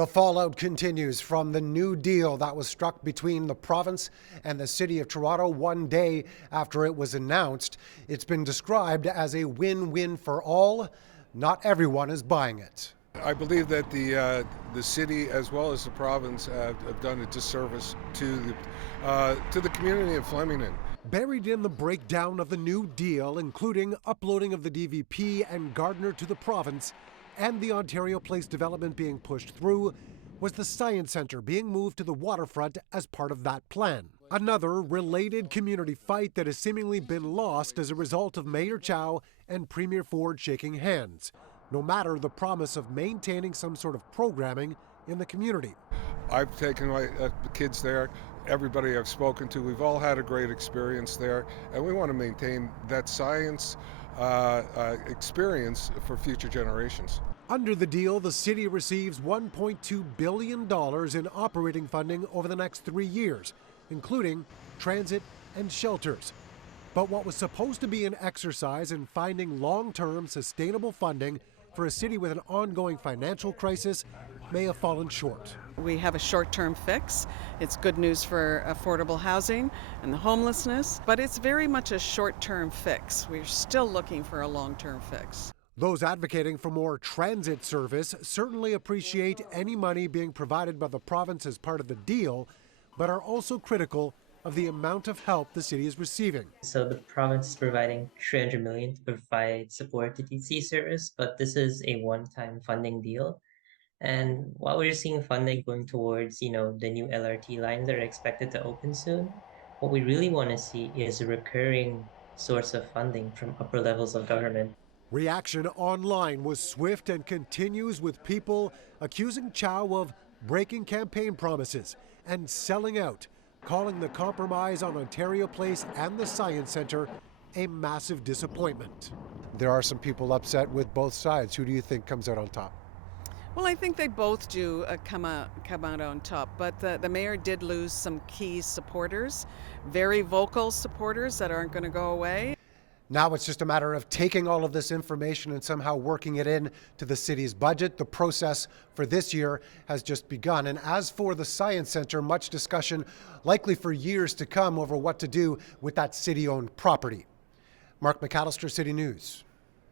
The fallout continues from the new deal that was struck between the province and the City of Toronto one day after it was announced. It's been described as a win-win for all. Not everyone is buying it. I believe that the city as well as the province have done a disservice to the community of Flemington. Buried in the breakdown of the new deal, including uploading of the DVP and Gardiner to the province, and the Ontario Place development being pushed through, was the Science Centre being moved to the waterfront as part of that plan. Another related community fight that has seemingly been lost as a result of Mayor Chow and Premier Ford shaking hands, no matter the promise of maintaining some sort of programming in the community. I've taken my kids there. Everybody I've spoken to, we've all had a great experience there, and we want to maintain that science experience for future generations. Under the deal, the city receives $1.2 billion in operating funding over the next 3 years, including transit and shelters. But what was supposed to be an exercise in finding long-term sustainable funding for a city with an ongoing financial crisis may have fallen short. We have a short-term fix. It's good news for affordable housing and the homelessness, but it's very much a short-term fix. We're still looking for a long-term fix. Those advocating for more transit service certainly appreciate any money being provided by the province as part of the deal, but are also critical of the amount of help the city is receiving. So the province is providing $300 million to provide support to DC service, but this is a one-time funding deal. And while we're seeing funding going towards, the new LRT lines that are expected to open soon, what we really want to see is a recurring source of funding from upper levels of government. Reaction online was swift and continues with people accusing Chow of breaking campaign promises and selling out, calling the compromise on Ontario Place and the Science Centre a massive disappointment. There are some people upset with both sides. Who do you think comes out on top? Well, I think they both do come out on top, but the mayor did lose some key supporters, very vocal supporters that aren't going to go away. Now it's just a matter of taking all of this information and somehow working it in to the city's budget. The process for this year has just begun. And as for the Science Centre, much discussion likely for years to come over what to do with that city-owned property. Mark McAllister, City News.